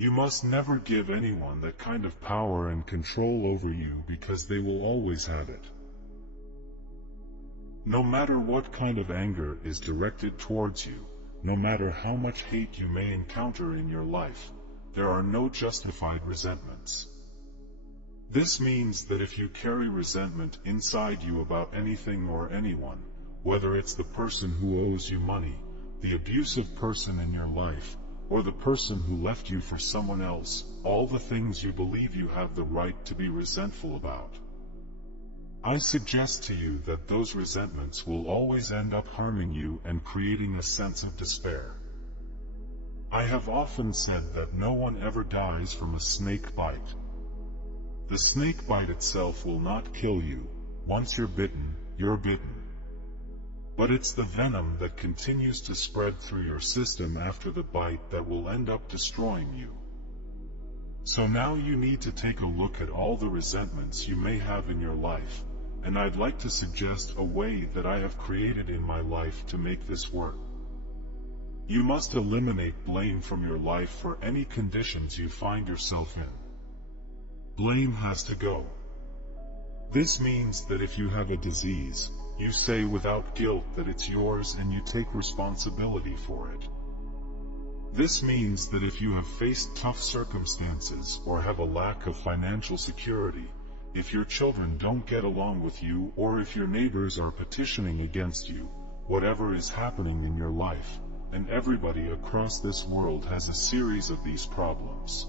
You must never give anyone that kind of power and control over you, because they will always have it. No matter what kind of anger is directed towards you, no matter how much hate you may encounter in your life, there are no justified resentments. This means that if you carry resentment inside you about anything or anyone, whether it's the person who owes you money, the abusive person in your life, or the person who left you for someone else, all the things you believe you have the right to be resentful about, I suggest to you that those resentments will always end up harming you and creating a sense of despair. I have often said that no one ever dies from a snake bite. The snake bite itself will not kill you. Once you're bitten, you're bitten. But it's the venom that continues to spread through your system after the bite that will end up destroying you. So now you need to take a look at all the resentments you may have in your life, and I'd like to suggest a way that I have created in my life to make this work. You must eliminate blame from your life for any conditions you find yourself in. Blame has to go. This means that if you have a disease, you say without guilt that it's yours and you take responsibility for it. This means that if you have faced tough circumstances or have a lack of financial security, if your children don't get along with you, or if your neighbors are petitioning against you, whatever is happening in your life, and everybody across this world has a series of these problems.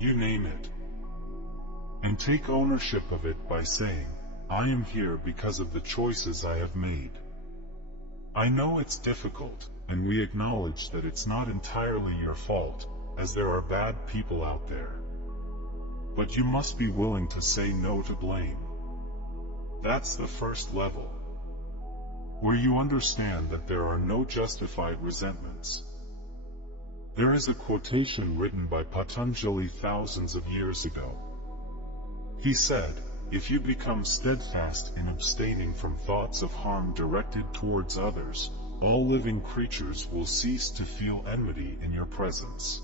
You name it. And take ownership of it by saying, I am here because of the choices I have made. I know it's difficult, and we acknowledge that it's not entirely your fault, as there are bad people out there. But you must be willing to say no to blame. That's the first level, where you understand that there are no justified resentments. There is a quotation written by Patanjali thousands of years ago. He said, if you become steadfast in abstaining from thoughts of harm directed towards others, all living creatures will cease to feel enmity in your presence.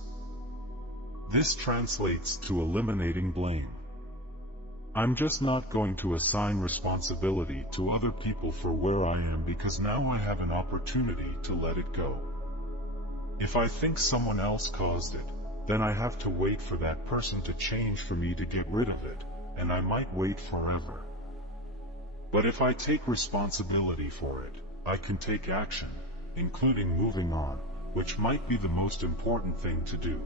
This translates to eliminating blame. I'm just not going to assign responsibility to other people for where I am, because now I have an opportunity to let it go. If I think someone else caused it, then I have to wait for that person to change for me to get rid of it, and I might wait forever. But if I take responsibility for it, I can take action, including moving on, which might be the most important thing to do.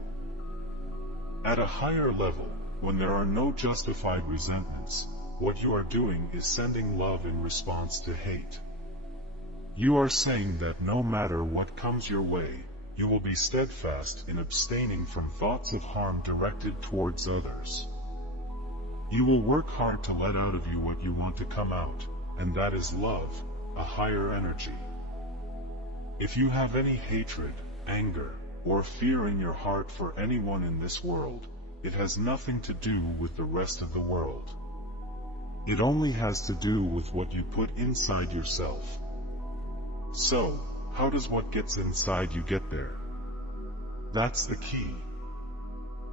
At a higher level, when there are no justified resentments, what you are doing is sending love in response to hate. You are saying that no matter what comes your way, you will be steadfast in abstaining from thoughts of harm directed towards others. You will work hard to let out of you what you want to come out, and that is love, a higher energy. If you have any hatred, anger, or fear in your heart for anyone in this world, it has nothing to do with the rest of the world. It only has to do with what you put inside yourself. So, how does what gets inside you get there? That's the key.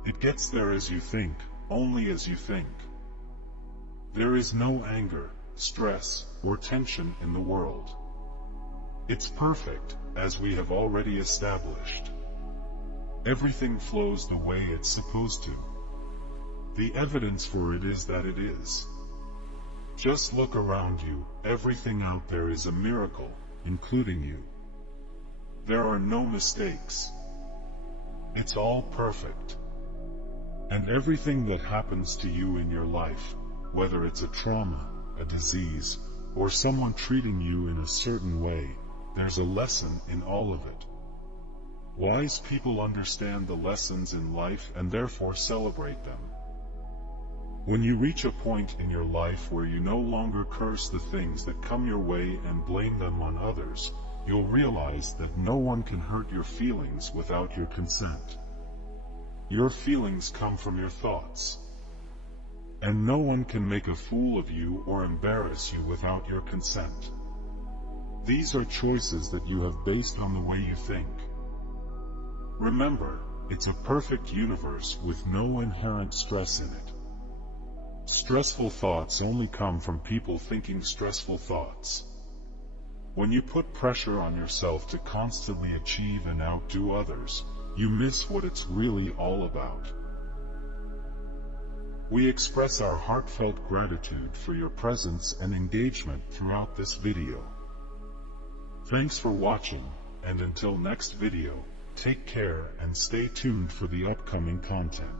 It gets there as you think, only as you think. There is no anger, stress, or tension in the world. It's perfect, as we have already established. Everything flows the way it's supposed to. The evidence for it is that it is. Just look around you, everything out there is a miracle, including you. There are no mistakes. It's all perfect. And everything that happens to you in your life, whether it's a trauma, a disease, or someone treating you in a certain way, there's a lesson in all of it. Wise people understand the lessons in life and therefore celebrate them. When you reach a point in your life where you no longer curse the things that come your way and blame them on others, you'll realize that no one can hurt your feelings without your consent. Your feelings come from your thoughts. And no one can make a fool of you or embarrass you without your consent. These are choices that you have based on the way you think. Remember, It's a perfect universe with no inherent stress in it. Stressful thoughts only come from people thinking stressful thoughts. When you put pressure on yourself to constantly achieve and outdo others, you miss what it's really all about. We express our heartfelt gratitude for your presence and engagement throughout this video. Thanks for watching, and until next video, take care and stay tuned for the upcoming content.